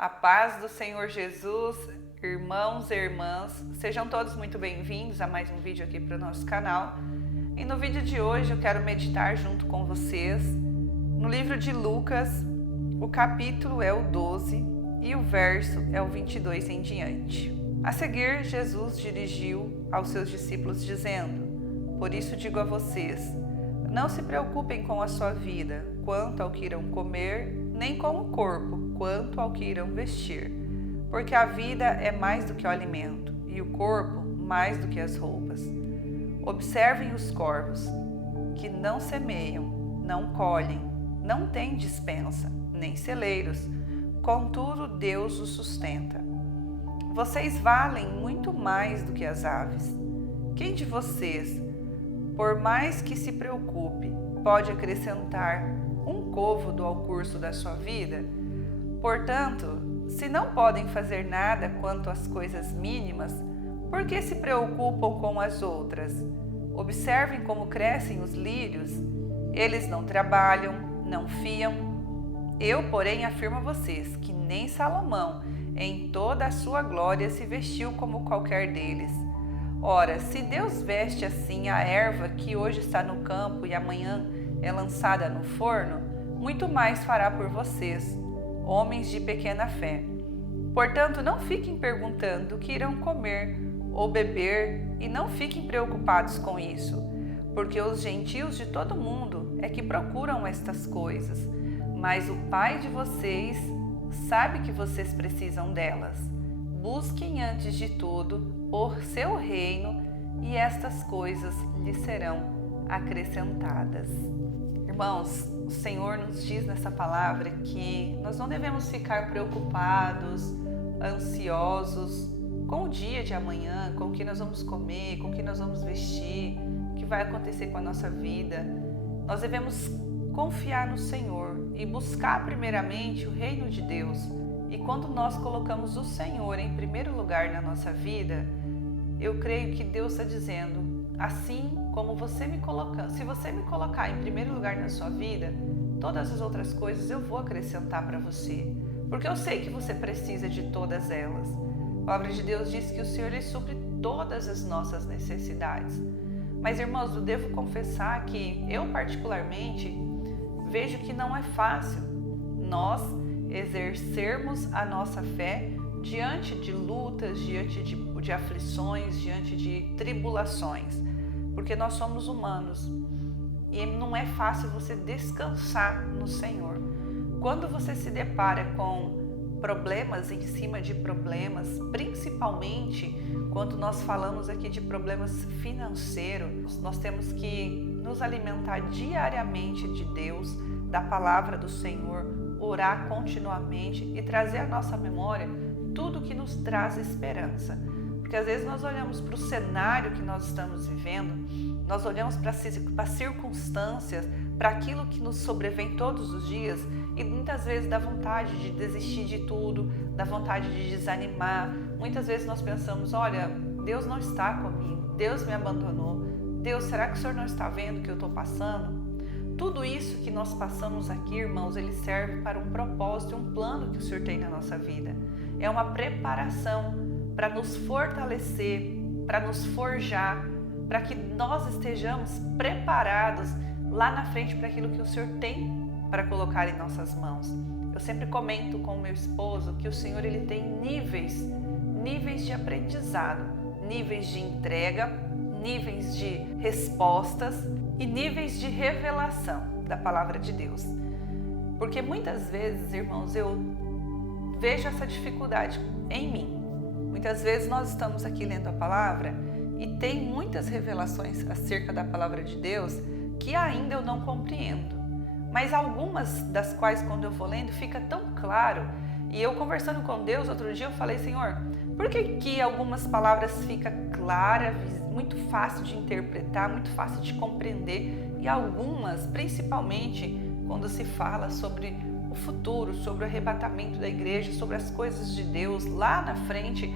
A paz do Senhor Jesus, irmãos e irmãs, sejam todos muito bem-vindos a mais um vídeo aqui para o nosso canal. E no vídeo de hoje eu quero meditar junto com vocês no livro de Lucas. O capítulo é o 12 e o verso é o 22 em diante. A seguir, Jesus dirigiu aos seus discípulos dizendo: Por isso digo a vocês, não se preocupem com a sua vida, quanto ao que irão comer, nem com o corpo, quanto ao que irão vestir. Porque a vida é mais do que o alimento, e o corpo mais do que as roupas. Observem os corvos, que não semeiam, não colhem, não têm despensa, nem celeiros, contudo Deus os sustenta. Vocês valem muito mais do que as aves. Quem de vocês, por mais que se preocupe, pode acrescentar um côvado ao curso da sua vida? Portanto, se não podem fazer nada quanto às coisas mínimas, por que se preocupam com as outras? Observem como crescem os lírios. Eles não trabalham, não fiam. Eu, porém, afirmo a vocês que nem Salomão, em toda a sua glória, se vestiu como qualquer deles. Ora, se Deus veste assim a erva que hoje está no campo e amanhã é lançada no forno, muito mais fará por vocês, homens de pequena fé. Portanto, não fiquem perguntando o que irão comer ou beber, e não fiquem preocupados com isso, porque os gentios de todo mundo é que procuram estas coisas, mas o Pai de vocês sabe que vocês precisam delas. Busquem antes de tudo por seu reino, e estas coisas lhes serão acrescentadas. Irmãos, o Senhor nos diz nessa palavra que nós não devemos ficar preocupados, ansiosos com o dia de amanhã, com o que nós vamos comer, com o que nós vamos vestir, o que vai acontecer com a nossa vida. Nós devemos confiar no Senhor e buscar primeiramente o reino de Deus. E quando nós colocamos o Senhor em primeiro lugar na nossa vida, eu creio que Deus está dizendo, assim como você me colocar, se você me colocar em primeiro lugar na sua vida, todas as outras coisas eu vou acrescentar para você, porque eu sei que você precisa de todas elas. A palavra de Deus diz que o Senhor Ele supre todas as nossas necessidades. Mas, irmãos, eu devo confessar que eu particularmente vejo que não é fácil nós exercermos a nossa fé diante de lutas, diante de aflições, diante de tribulações, porque nós somos humanos e não é fácil você descansar no Senhor. Quando você se depara com problemas em cima de problemas, principalmente quando nós falamos aqui de problemas financeiros, nós temos que nos alimentar diariamente de Deus, da palavra do Senhor, orar continuamente e trazer à nossa memória tudo que nos traz esperança. Porque às vezes nós olhamos para o cenário que nós estamos vivendo, nós olhamos para as circunstâncias, para aquilo que nos sobrevém todos os dias, e muitas vezes dá vontade de desistir de tudo, dá vontade de desanimar. Muitas vezes nós pensamos, olha, Deus não está comigo, Deus me abandonou. Deus, será que o Senhor não está vendo o que eu estou passando? Tudo isso que nós passamos aqui, irmãos, ele serve para um propósito, um plano que o Senhor tem na nossa vida. É uma preparação para nos fortalecer, para nos forjar, para que nós estejamos preparados lá na frente para aquilo que o Senhor tem para colocar em nossas mãos. Eu sempre comento com o meu esposo que o Senhor ele tem níveis de aprendizado, níveis de entrega, níveis de respostas e níveis de revelação da palavra de Deus. Porque muitas vezes, irmãos, eu vejo essa dificuldade em mim. Muitas vezes nós estamos aqui lendo a palavra e tem muitas revelações acerca da palavra de Deus que ainda eu não compreendo. Mas algumas das quais, quando eu vou lendo, fica tão claro. E eu conversando com Deus outro dia, eu falei, Senhor, por que algumas palavras ficam claras, muito fácil de interpretar, muito fácil de compreender, e algumas, principalmente quando se fala sobre o futuro, sobre o arrebatamento da igreja, sobre as coisas de Deus lá na frente,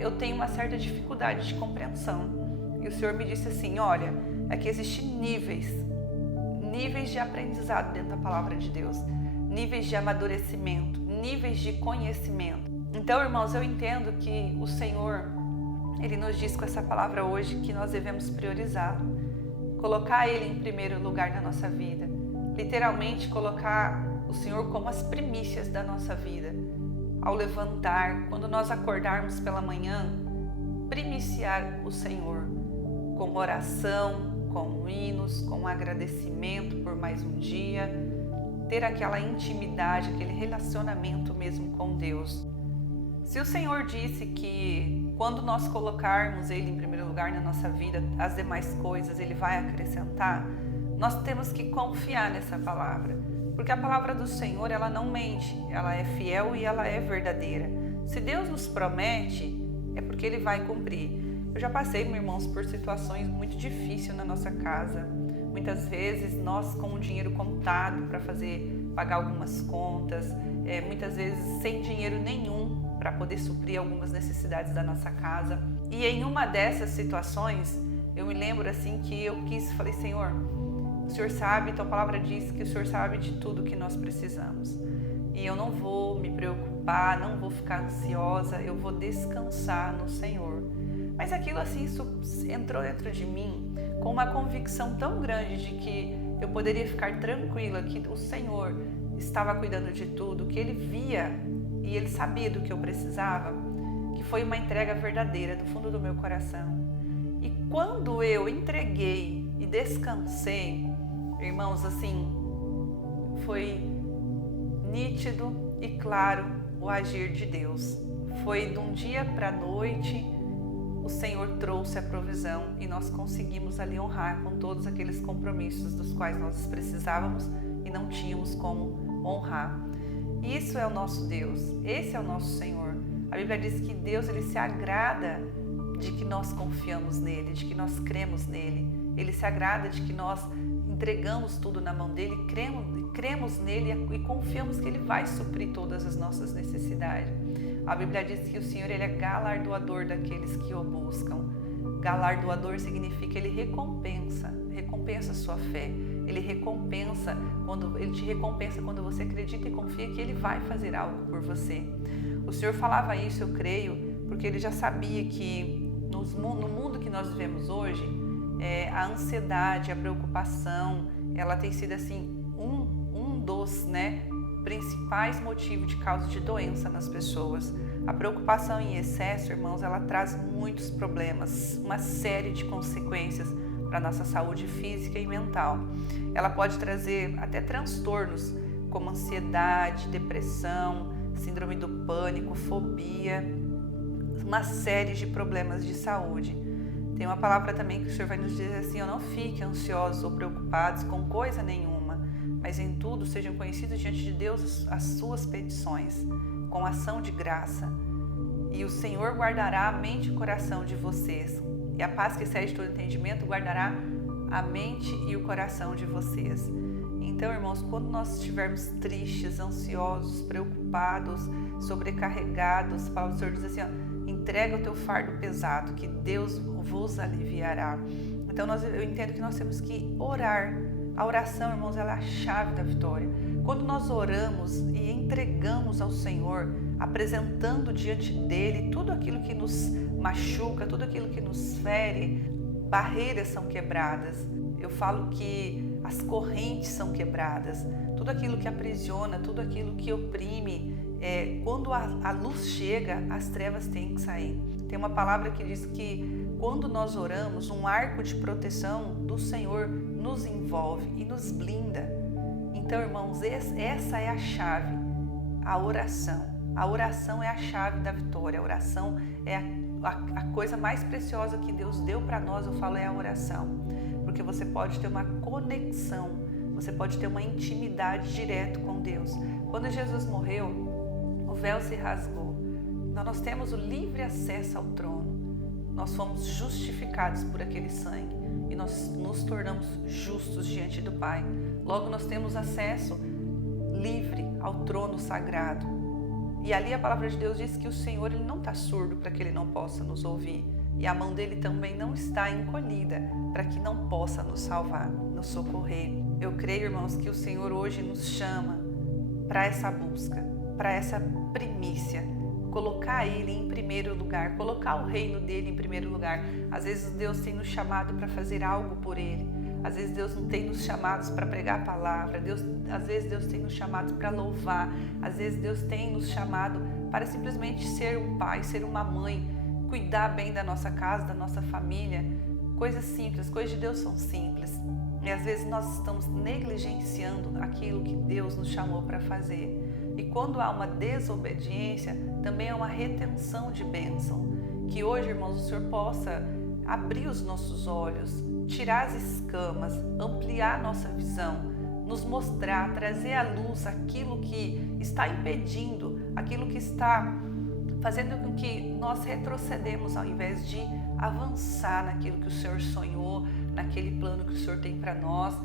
eu tenho uma certa dificuldade de compreensão. E o Senhor me disse assim, olha, aqui existem níveis de aprendizado dentro da palavra de Deus, níveis de amadurecimento, níveis de conhecimento. Então, irmãos, eu entendo que o Senhor, Ele nos diz com essa palavra hoje que nós devemos priorizá-lo, colocar Ele em primeiro lugar na nossa vida, literalmente colocar o Senhor como as primícias da nossa vida. Ao levantar, quando nós acordarmos pela manhã, primiciar o Senhor com oração, com hinos, com agradecimento por mais um dia, ter aquela intimidade, aquele relacionamento mesmo com Deus. Se o Senhor disse que quando nós colocarmos Ele em primeiro lugar na nossa vida, as demais coisas Ele vai acrescentar, nós temos que confiar nessa palavra. Porque a palavra do Senhor, ela não mente, ela é fiel e ela é verdadeira. Se Deus nos promete, é porque Ele vai cumprir. Eu já passei, meus irmãos, por situações muito difíceis na nossa casa. Muitas vezes nós com o dinheiro contado para pagar algumas contas, muitas vezes sem dinheiro nenhum para poder suprir algumas necessidades da nossa casa. E em uma dessas situações, eu me lembro assim que eu falei, Senhor, o Senhor sabe, tua palavra diz que o Senhor sabe de tudo que nós precisamos. E eu não vou me preocupar, não vou ficar ansiosa, eu vou descansar no Senhor. Mas aquilo assim, isso entrou dentro de mim com uma convicção tão grande de que eu poderia ficar tranquila, que o Senhor estava cuidando de tudo, que Ele via e Ele sabia do que eu precisava, que foi uma entrega verdadeira do fundo do meu coração. E quando eu entreguei e descansei, irmãos, assim, foi nítido e claro o agir de Deus. Foi de um dia para a noite, o Senhor trouxe a provisão e nós conseguimos ali honrar com todos aqueles compromissos dos quais nós precisávamos e não tínhamos como honrar. Isso é o nosso Deus, esse é o nosso Senhor. A Bíblia diz que Deus, Ele se agrada de que nós confiamos nele, de que nós cremos nele. Ele se agrada de que nós entregamos tudo na mão dele, cremos nele e confiamos que ele vai suprir todas as nossas necessidades. A Bíblia diz que o Senhor, ele é galardoador daqueles que o buscam. Galardoador significa ele recompensa a sua fé. Ele te recompensa quando você acredita e confia que ele vai fazer algo por você. O Senhor falava isso, eu creio, porque ele já sabia que no mundo que nós vivemos hoje, a ansiedade, a preocupação, ela tem sido assim um dos principais motivos de causa de doença nas pessoas. A preocupação em excesso, irmãos, ela traz muitos problemas, uma série de consequências para a nossa saúde física e mental. Ela pode trazer até transtornos como ansiedade, depressão, síndrome do pânico, fobia, uma série de problemas de saúde. Tem uma palavra também que o Senhor vai nos dizer assim, não fiquem ansiosos ou preocupados com coisa nenhuma, mas em tudo sejam conhecidos diante de Deus as suas petições, com ação de graça. E o Senhor guardará a mente e o coração de vocês. E a paz que excede todo entendimento guardará a mente e o coração de vocês. Então, irmãos, quando nós estivermos tristes, ansiosos, preocupados, sobrecarregados, a palavra do Senhor diz assim, entrega o teu fardo pesado, que Deus vos aliviará. Então, eu entendo que nós temos que orar. A oração, irmãos, ela é a chave da vitória. Quando nós oramos e entregamos ao Senhor, apresentando diante dele tudo aquilo que nos machuca, tudo aquilo que nos fere, barreiras são quebradas. Eu falo que as correntes são quebradas, tudo aquilo que aprisiona, tudo aquilo que oprime, quando a luz chega, as trevas têm que sair. Tem uma palavra que diz que quando nós oramos, um arco de proteção do Senhor nos envolve e nos blinda. Então, irmãos, essa é a chave, a oração. A oração é a chave da vitória, a oração é a coisa mais preciosa que Deus deu para nós, eu falo, é a oração. Porque você pode ter uma conexão, você pode ter uma intimidade direta com Deus. Quando Jesus morreu, o véu se rasgou. Então, nós temos o livre acesso ao trono. Nós fomos justificados por aquele sangue e nós nos tornamos justos diante do Pai. Logo, nós temos acesso livre ao trono sagrado. E ali a palavra de Deus diz que o Senhor, ele não está surdo para que ele não possa nos ouvir. E a mão dele também não está encolhida para que não possa nos salvar, nos socorrer. Eu creio, irmãos, que o Senhor hoje nos chama para essa busca, para essa primícia, colocar Ele em primeiro lugar, colocar o reino dele em primeiro lugar. Às vezes Deus tem nos chamado para fazer algo por Ele. Às vezes Deus não tem nos chamados para pregar a palavra. Às vezes Deus tem nos chamados para louvar. Às vezes Deus tem nos chamado para simplesmente ser um pai, ser uma mãe, cuidar bem da nossa casa, da nossa família. Coisas simples, as coisas de Deus são simples. E às vezes nós estamos negligenciando aquilo que Deus nos chamou para fazer. E quando há uma desobediência, também há uma retenção de bênção. Que hoje, irmãos, o Senhor possa abrir os nossos olhos, tirar as escamas, ampliar a nossa visão, nos mostrar, trazer à luz aquilo que está impedindo, aquilo que está fazendo com que nós retrocedemos ao invés de avançar naquilo que o Senhor sonhou, naquele plano que o Senhor tem para nós.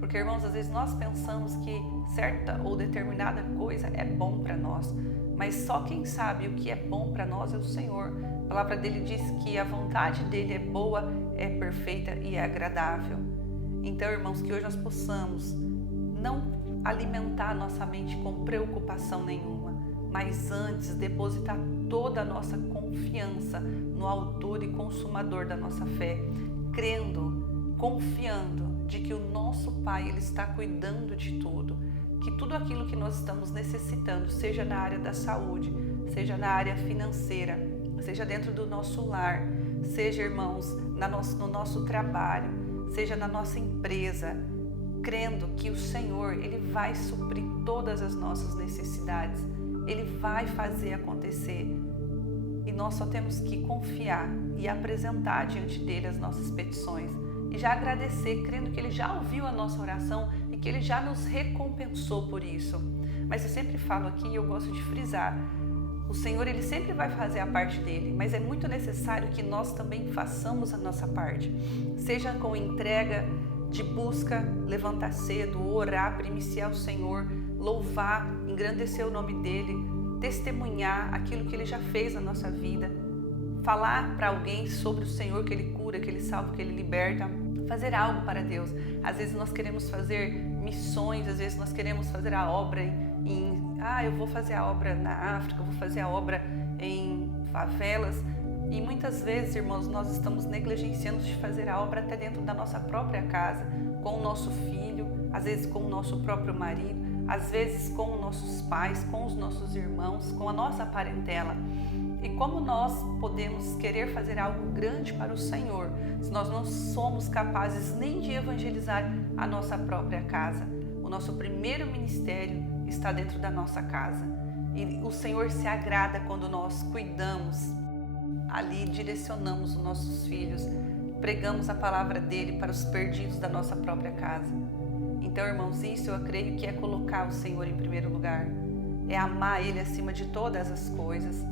Porque, irmãos, às vezes nós pensamos que certa ou determinada coisa é bom para nós, mas só quem sabe o que é bom para nós é o Senhor. A palavra dele diz que a vontade dele é boa, é perfeita e é agradável. Então, irmãos, que hoje nós possamos não alimentar nossa mente com preocupação nenhuma, mas antes depositar toda a nossa confiança no autor e consumador da nossa fé, crendo, confiando de que o nosso Pai, Ele está cuidando de tudo, que tudo aquilo que nós estamos necessitando, seja na área da saúde, seja na área financeira, seja dentro do nosso lar, seja, irmãos, no nosso trabalho, seja na nossa empresa, crendo que o Senhor, Ele vai suprir todas as nossas necessidades, Ele vai fazer acontecer. E nós só temos que confiar e apresentar diante dele as nossas petições. E já agradecer, crendo que Ele já ouviu a nossa oração e que Ele já nos recompensou por isso. Mas eu sempre falo aqui e eu gosto de frisar, o Senhor, Ele sempre vai fazer a parte dele, mas é muito necessário que nós também façamos a nossa parte. Seja com entrega, de busca, levantar cedo, orar, primiciar o Senhor, louvar, engrandecer o nome dele, testemunhar aquilo que Ele já fez na nossa vida, falar para alguém sobre o Senhor, que Ele cura, que Ele salva, que Ele liberta, fazer algo para Deus. Às vezes nós queremos fazer missões, às vezes nós queremos fazer a obra eu vou fazer a obra na África, eu vou fazer a obra em favelas. E muitas vezes, irmãos, nós estamos negligenciando de fazer a obra até dentro da nossa própria casa, com o nosso filho, às vezes com o nosso próprio marido, às vezes com os nossos pais, com os nossos irmãos, com a nossa parentela. E como nós podemos querer fazer algo grande para o Senhor, se nós não somos capazes nem de evangelizar a nossa própria casa? O nosso primeiro ministério está dentro da nossa casa. E o Senhor se agrada quando nós cuidamos, ali direcionamos os nossos filhos, pregamos a palavra dele para os perdidos da nossa própria casa. Então, irmãos, isso eu creio que é colocar o Senhor em primeiro lugar, é amar Ele acima de todas as coisas.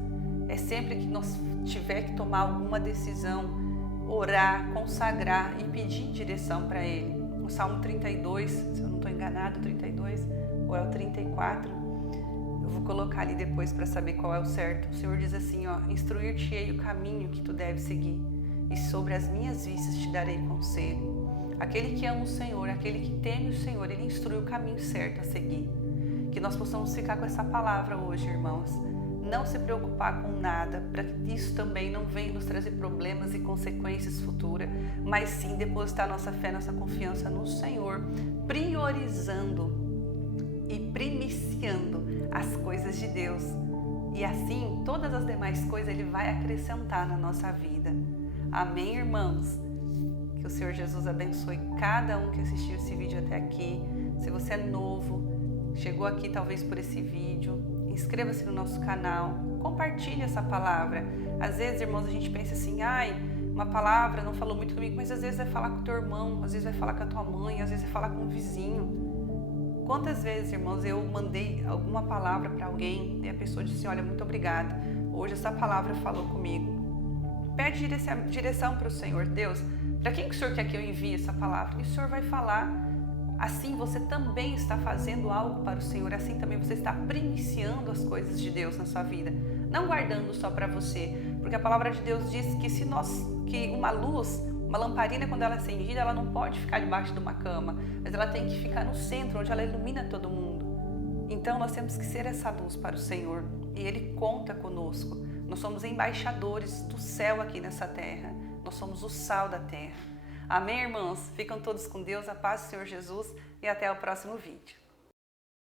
É sempre que nós tiver que tomar alguma decisão, orar, consagrar e pedir direção para Ele. O Salmo 32, se eu não estou enganado, 32 ou é o 34, eu vou colocar ali depois para saber qual é o certo. O Senhor diz assim, instruir-te-ei o caminho que tu deves seguir, e sobre as minhas vistas te darei conselho. Aquele que ama o Senhor, aquele que teme o Senhor, Ele instrui o caminho certo a seguir. Que nós possamos ficar com essa palavra hoje, irmãos. Não se preocupar com nada, para que isso também não venha nos trazer problemas e consequências futuras, mas sim depositar nossa fé, nossa confiança no Senhor, priorizando e primiciando as coisas de Deus. E assim, todas as demais coisas Ele vai acrescentar na nossa vida. Amém, irmãos? Que o Senhor Jesus abençoe cada um que assistiu esse vídeo até aqui. Se você é novo, chegou aqui talvez por esse vídeo, inscreva-se no nosso canal, compartilhe essa palavra. Às vezes, irmãos, a gente pensa assim, uma palavra não falou muito comigo, mas às vezes vai falar com o teu irmão, às vezes vai falar com a tua mãe, às vezes vai falar com o vizinho. Quantas vezes, irmãos, eu mandei alguma palavra para alguém e a pessoa disse, olha, muito obrigada, hoje essa palavra falou comigo. Pede direção para o Senhor. Deus, para quem que o Senhor quer que eu envie essa palavra? E o Senhor vai falar. Assim você também está fazendo algo para o Senhor, assim também você está primiciando as coisas de Deus na sua vida, não guardando só para você, porque a palavra de Deus diz que uma luz, uma lamparina, quando ela é acendida, ela não pode ficar debaixo de uma cama, mas ela tem que ficar no centro, onde ela ilumina todo mundo. Então nós temos que ser essa luz para o Senhor e Ele conta conosco. Nós somos embaixadores do céu aqui nessa terra. Nós somos o sal da terra. Amém, irmãos? Ficam todos com Deus, a paz do Senhor Jesus e até o próximo vídeo.